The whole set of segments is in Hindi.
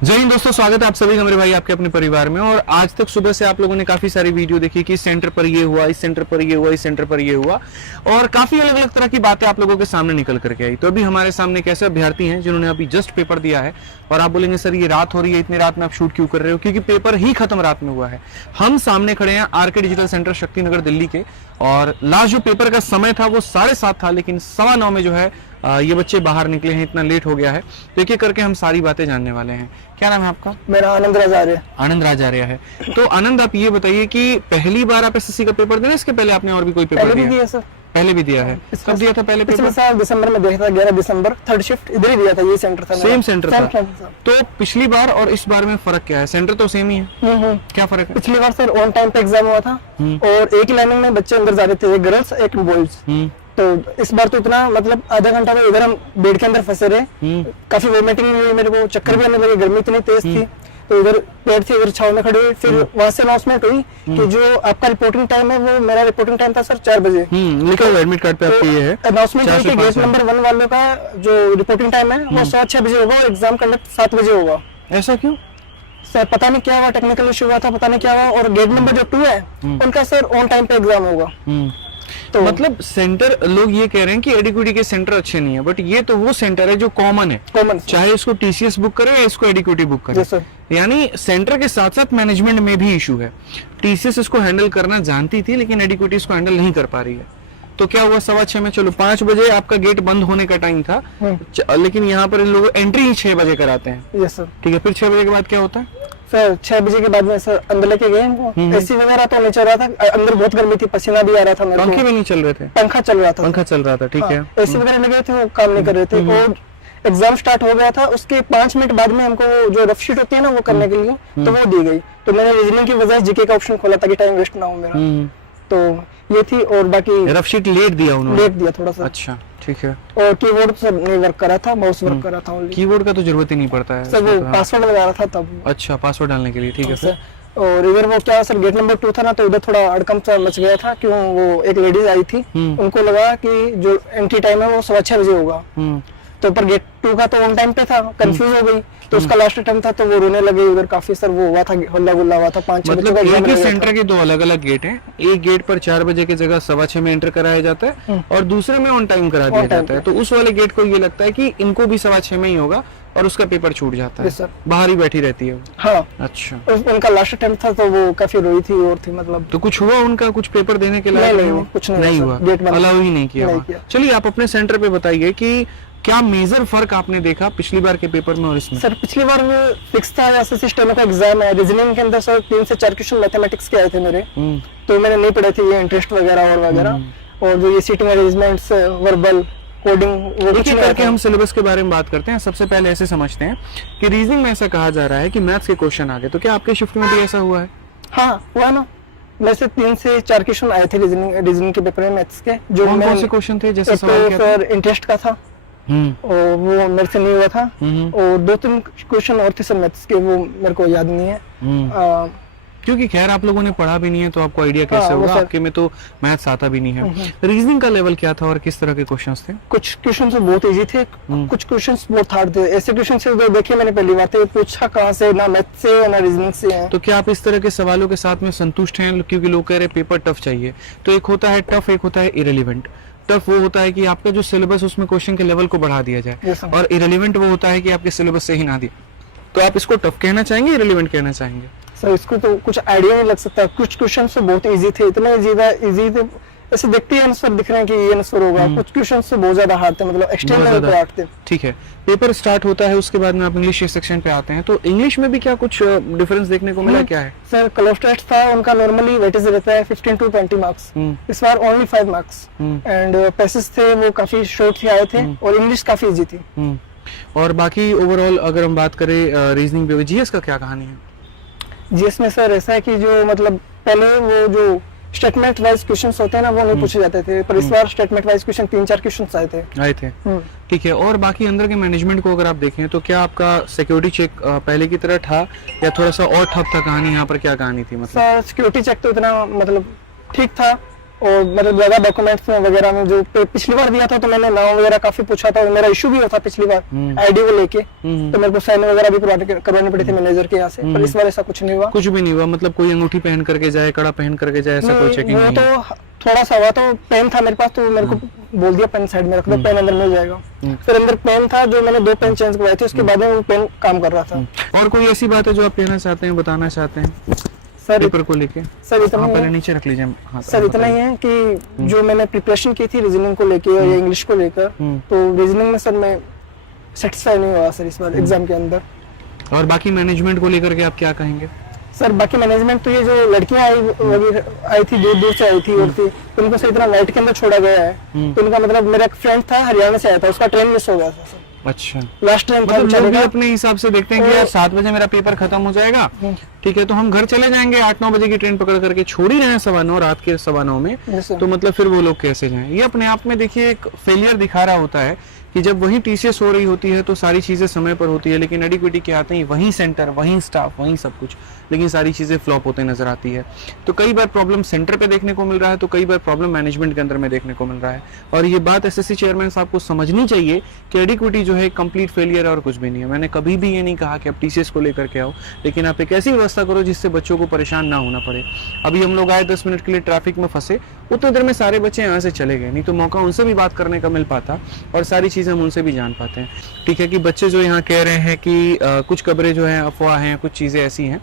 जय हिंद दोस्तों, स्वागत है आप सभी का मेरे भाई आपके अपने परिवार में। और आज तक सुबह से आप लोगों ने काफी सारी वीडियो देखी कि इस सेंटर पर ये हुआ, इस सेंटर पर ये हुआ, इस सेंटर पर ये हुआ, और काफी अलग अलग तरह की बातें आप लोगों के सामने निकल करके आई। तो अभी हमारे सामने एक ऐसे अभ्यर्थी हैं जिन्होंने अभी जस्ट पेपर दिया है, और आप बोलेंगे सर ये रात हो रही है, इतनी रात में आप शूट क्यों कर रहे हो? क्योंकि पेपर ही खत्म रात में हुआ है। हम सामने खड़े हैं RK digital centre Shaktinagar Delhi के, और लास्ट जो पेपर का समय था वो 7:30 था, लेकिन 9:15 में जो है ये बच्चे बाहर निकले हैं, इतना लेट हो गया है। तो एक एक करके हम सारी बातें जानने वाले हैं। क्या नाम है आपका? मेरा आनंद राजार्य। आनंद राजार्य है। तो आनंद, आप ये बताइए कि पहली बार आप एसएससी का पेपर दे रहे हैं, इसके पहले आपने और भी कोई पेपर दिया? सर पहले भी दिया है। कब दिया था पहले पेपर? साल दिसंबर में दिया था, 11 दिसंबर, थर्ड शिफ्ट इधर ही दिया था। ये सेंटर था, सेम सेंटर था। था। तो पिछली बार और इस बार में फर्क क्या है? सेंटर तो सेम ही है। क्या फर्क है? पिछली बार सर ऑन टाइम पे एग्जाम हुआ था, और एक ही लाइनिंग में बच्चे अंदर जा रहे थे, एक गर्ल्स एक बॉयज। तो इस बार तो इतना मतलब आधा घंटा में इधर हम बेड के अंदर फंसे रहे, काफी वोमिटिंग हुई, मेरे को चक्कर भी आने लगे, गर्मी इतनी तेज थी। तो इधर पेड़ थी, इधर छाव में खड़े हुए। फिर वहां से अनाउंसमेंट हुई कि जो आपका रिपोर्टिंग टाइम है, वो मेरा रिपोर्टिंग टाइम था सर 4 बजे। लिखा हुआ एडमिट कार्ड पे आपके ये है। अनाउंसमेंट हुई कि गेट नंबर 1 वालों का जो रिपोर्टिंग टाइम है वो 6 बजे होगा, और एग्जाम कंडक्ट 7 बजे होगा। ऐसा क्यों सर? पता नहीं क्या हुआ, टेक्निकल इशू हुआ था, पता नहीं क्या हुआ। और गेट नंबर जो 2 है उनका सर ऑन टाइम पे एग्जाम होगा। तो मतलब सेंटर, लोग ये कह रहे हैं कि एडिक्विटी के सेंटर अच्छे नहीं है, बट ये तो वो सेंटर है जो कॉमन है, चाहे इसको टीसीएस बुक करे या इसको एडिक्विटी बुक करे। यानी सेंटर के साथ साथ मैनेजमेंट में भी इशू है। टीसीएस इसको हैंडल करना जानती थी, लेकिन एडिक्विटी इसको हैंडल नहीं कर पा रही है। तो क्या हुआ 6:15 में? चलो 5 बजे आपका गेट बंद होने का टाइम था, लेकिन यहाँ पर लोग एंट्री ही 6 बजे कराते हैं। Yes sir. ठीक है, फिर 6 बजे के बाद क्या होता है? सर 6 बजे के बाद में सर अंदर लेके गए इनको। एसी वगैरह तो नहीं चल रहा था, अंदर बहुत गर्मी थी, पसीना भी आ रहा था मेरे को। पंखे भी नहीं चल रहे थे? पंखा चल रहा था। पंखा चल रहा था, ठीक है। एसी वगैरह लगे थे, वो काम नहीं कर रहे थे। और एग्जाम स्टार्ट हो गया था, उसके 5 मिनट बाद में हमको जो रफ शीट होती है ना, वो करने के लिए तो वो दी गई। तो मैंने रीजनिंग की वजह जीके का ऑप्शन खोला ताकि टाइम वेस्ट ना हो मेरा। तो ये थी। और बाकी रफ शीट लेट दिया उन्होंने? लेट दिया थोड़ा सा। अच्छा, ठीक है। और कीबोर्ड सर नहीं वर्क कर रहा था, माउस वर्क कर रहा था। कीबोर्ड का तो जरूरत ही नहीं पड़ता है सर, वो पासवर्ड लगा रहा था तब। अच्छा, पासवर्ड डालने के लिए, ठीक है सर। और इधर वो क्या सर, गेट नंबर 2 था ना, तो इधर थोड़ा अड़कम सा मच गया था। क्यों, वो एक लेडीज आई थी, उनको लगा कि जो एंट्री टाइम है वो 6:15 बजे होगा। तो पर गेट 2 का तो ऑन टाइम पे था, कंफ्यूज हो गई। तो उसका लास्ट टाइम था, तो वो रोने लगे। उधर काफी सर वो हुआ था, हल्ला गुल्ला हुआ था। 5-6 बजे का एक ही सेंटर के 2 अलग अलग गेट हैं। एक गेट पर 4 बजे की जगह 6:15 में एंटर कराया जाता है, और दूसरे में ऑन टाइम करा दिया जाता है। तो उस वाले गेट को ये लगता है कि इनको भी 6:15 में ही होगा, और उसका पेपर छूट जाता है। बाहर ही बैठी रहती है वो। हाँ। अच्छा, उनका लास्ट टाइम था, तो वो काफी रोई थी और थी मतलब। तो कुछ हुआ उनका, कुछ पेपर देने के लिए? नहीं, कुछ नहीं हुआ, अलाउ ही नहीं किया। चलिए, आप अपने सेंटर पे बताइए कि क्या मेजर फर्क आपने देखा पिछली बार के पेपर में और इसमें? सर पिछली बार वो फिक्स था, एसएससी स्टेनो का एग्जाम है। रीजनिंग के अंदर सर 3 से 4 क्वेश्चन मैथमेटिक्स के आए थे मेरे, तो मैंने नहीं पढ़े थे ये इंटरेस्ट वगैरह और वगैरह। और जो ये सीटिंग अरेंजमेंट्स, वर्बल कोडिंग, वो कुछ करके हम सिलेबस के बारे में बात करते हैं। सबसे पहले ऐसे समझते हैं कि रीजनिंग में ऐसा कहा जा रहा है कि मैथ्स के क्वेश्चन आ गए, तो क्या आपके शिफ्ट में भी ऐसा हुआ है? हाँ, हुआ ना। वैसे 3 से 4 क्वेश्चन आए थे रीजनिंग के पेपर में मैथ्स के। जो कौन से क्वेश्चन थे? जैसे सवाल क्या था? सर इंटरेस्ट का था, और वो मेरे से नहीं हुआ था। और 2-3 क्वेश्चन और थे सर मैथ्स के, वो मेरे को याद नहीं है। क्योंकि खैर आप लोगों ने पढ़ा भी नहीं है, तो आपको आइडिया कैसे होगा? आपके में तो मैथ्स आता भी नहीं है। रीजनिंग का लेवल क्या था और किस तरह के क्वेश्चंस थे? कुछ क्वेश्चंस बहुत इजी थे, कुछ क्वेश्चंस बहुत हार्ड थे। ऐसे क्वेश्चंस से देखे मैंने पहली बार, तो पूछा कहां से, ना मैथ्स से ना रीजनिंग से है। तो क्या आप इस तरह के सवालों के साथ में संतुष्ट हैं? क्योंकि लोग कह रहे हैं पेपर टफ चाहिए। तो एक होता है टफ, एक होता है इरेलीवेंट। टफ वो होता है कि आपका जो सिलेबस उसमें क्वेश्चन के लेवल को बढ़ा दिया जाए, और इरेलीवेंट वो होता है कि आपके सिलेबस से ही ना दिया। तो आप इसको टफ कहना चाहेंगे, इरेलीवेंट कहना चाहेंगे? सर इसको तो कुछ आइडिया नहीं लग सकता। कुछ क्वेश्चन तो बहुत इजी थे, इतना इजी थे, ऐसे देखते ही आंसर दिख रहे हैं कि ये आंसर होगा। कुछ क्वेश्चन तो बहुत ज्यादा हार्ड थे, मतलब एक्सट्रीम लेवल पे हार्ड थे। ठीक है, पेपर स्टार्ट होता है, उसके बाद में आप इंग्लिश सेक्शन पे आते हैं, तो इंग्लिश में भी क्या कुछ डिफरेंस देखने को मिला? क्या है सर? क्लोस्टेट था उनका, नॉर्मली वेटेज रहता है 15 to 20 मार्क्स, इस बार ओनली 5 मार्क्स। एंड पैसेज थे वो काफी शॉर्ट ही आए थे, और इंग्लिश काफी इजी थी। और बाकी ओवरऑल अगर हम बात करें रीजनिंग पे, जीएस का क्या कहानी है? जीएस में सर ऐसा है कि जो मतलब पहले वो जो स्टेटमेंट वाइज क्वेश्चंस होते हैं ना, वो नहीं पूछे जाते थे, पर इस बार स्टेटमेंट वाइज क्वेश्चन 3-4 क्वेश्चंस आए थे। ठीक है। और बाकी अंदर के मैनेजमेंट को अगर आप देखें, तो क्या आपका सिक्योरिटी चेक पहले की तरह था, या थोड़ा सा और ठप था कहानी? यहाँ पर क्या कहानी थी मतलब? सर सिक्योरिटी चेक तो इतना मतलब ठीक था, और मतलब ज्यादा डॉक्यूमेंट्स वगैरह में जो पिछली बार दिया था तो मैंने नाम वगैरह काफी पूछा था, मेरा इशू भी हुआ था पिछली बार आईडी को लेके, तो मेरे को साइन वगैरह भी करवानी पड़ी थी मैनेजर के यहाँ से, पर इस बार ऐसा कुछ नहीं हुआ। कुछ भी नहीं हुआ, मतलब कोई अंगूठी पहन करके जाए, कड़ा पहन करके जाए, ऐसा कोई चेकिंग वो नहीं? तो थोड़ा सा हुआ, तो पेन था मेरे पास, तो मेरे को बोल दिया पेन साइड में रख दो, पेन अंदर मिल जाएगा। फिर अंदर पेन था, जो मैंने 2 पेन चेंज करवाए थे, उसके बाद में वो पेन काम कर रहा था। और कोई ऐसी बात है जो आप कहना चाहते हैं, बताना चाहते हैं सर पेपर को लेके? सर इतना पहले नीचे रख लीजिए। हाँ, सर इतना ही है कि जो मैंने प्रिपरेशन की थी रीजनिंग को लेके या इंग्लिश को लेकर, तो रीजनिंग में सर मैं सेटिस्फाई नहीं हुआ सर इस बार एग्जाम के अंदर। और बाकी मैनेजमेंट को लेकर के आप क्या कहेंगे? सर बाकी मैनेजमेंट तो ये जो लड़कियां आई थी दूर दूर से आई थी और थी, तो उनको सर इतना नाइट के अंदर छोड़ा गया है, तो उनका मतलब मेरा एक फ्रेंड था हरियाणा से आया था, उसका ट्रेन मिस हो गया था सर। अच्छा, लास्ट टाइम था मतलब लोग भी अपने हिसाब से देखते हैं कि यार 7 बजे मेरा पेपर खत्म हो जाएगा, ठीक है, तो हम घर चले जाएंगे 8-9 बजे की ट्रेन पकड़ करके, छोड़ ही रहे हैं 9:15 रात के 9:15 में, तो मतलब फिर वो लोग कैसे जाएं? ये अपने आप में देखिए एक फेलियर दिखा रहा होता है कि जब वही टीसीएस हो रही होती है तो सारी चीजें समय पर होती है, लेकिन एडिक्विटी के आते ही वही सेंटर, वही स्टाफ, वही सब कुछ, लेकिन सारी चीजें फ्लॉप होते नजर आती है। तो कई बार प्रॉब्लम सेंटर पे देखने को मिल रहा है, तो कई बार प्रॉब्लम मैनेजमेंट के अंदर में देखने को मिल रहा है। और ये बात एसएससी चेयरमैन साहब को समझनी चाहिए कि एडिक्विटी जो है कंप्लीट फेलियर है और कुछ भी नहीं है। मैंने कभी भी ये नहीं कहा कि आप टीसीएस को लेकर के आओ, लेकिन आप एक ऐसी व्यवस्था करो जिससे बच्चों को परेशान ना होना पड़े। अभी हम लोग आए 10 मिनट के लिए, ट्रैफिक में फंसे, उतने देर में सारे बच्चे यहाँ से चले गए, नहीं तो मौका उनसे भी बात करने का मिल पाता और सारी चीजें हम उनसे भी जान पाते हैं। ठीक है कि बच्चे जो यहाँ कह रहे हैं कि कुछ खबरें जो हैं अफवाह हैं, कुछ चीजें ऐसी हैं,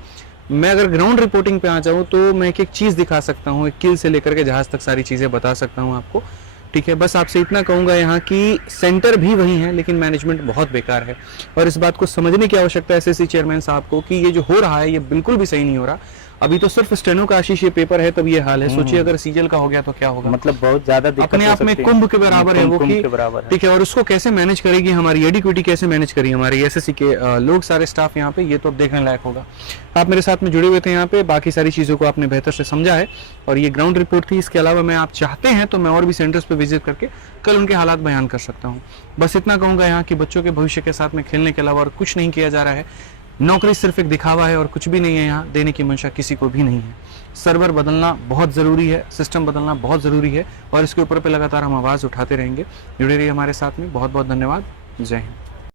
मैं अगर ग्राउंड रिपोर्टिंग पे आ जाऊँ तो मैं एक चीज दिखा सकता हूँ, एक किल से लेकर के जहाज तक सारी चीजें बता सकता हूँ आपको। ठीक है, बस आपसे इतना कहूंगा यहाँ कि सेंटर भी वही है, लेकिन मैनेजमेंट बहुत बेकार है और इस बात को समझने की आवश्यकता है एसएससी चेयरमैन साहब को कि ये जो हो रहा है ये बिल्कुल भी सही नहीं हो रहा। अभी तो सिर्फ स्टेनो का आशीष ये पेपर है तब ये हाल है, सोचिए अगर सीजल का हो गया तो क्या होगा। मतलब बहुत ज्यादा अपने आप में कुंभ के बराबर है वो कि, कि ठीक है, और उसको कैसे मैनेज करेगी हमारी एडिक्विटी, कैसे मैनेज करेगी हमारी एसएससी के लोग, सारे स्टाफ यहाँ पे, ये तो अब देखने लायक होगा। आप मेरे साथ में जुड़े हुए थे यहाँ पे, बाकी सारी चीजों को आपने बेहतर से समझा है और ये ग्राउंड रिपोर्ट थी। इसके अलावा मैं आप चाहते हैं तो मैं और भी सेंटर्स पे विजिट करके कल उनके हालात बयान कर सकता हूँ। बस इतना कहूंगा यहाँ कि बच्चों के भविष्य के साथ में खेलने के अलावा और कुछ नहीं किया जा रहा है। नौकरी सिर्फ एक दिखावा है और कुछ भी नहीं है, यहाँ देने की मंशा किसी को भी नहीं है। सर्वर बदलना बहुत ज़रूरी है, सिस्टम बदलना बहुत ज़रूरी है और इसके ऊपर पे लगातार हम आवाज़ उठाते रहेंगे। जुड़े रहिए हमारे साथ में। बहुत बहुत धन्यवाद। जय हिंद।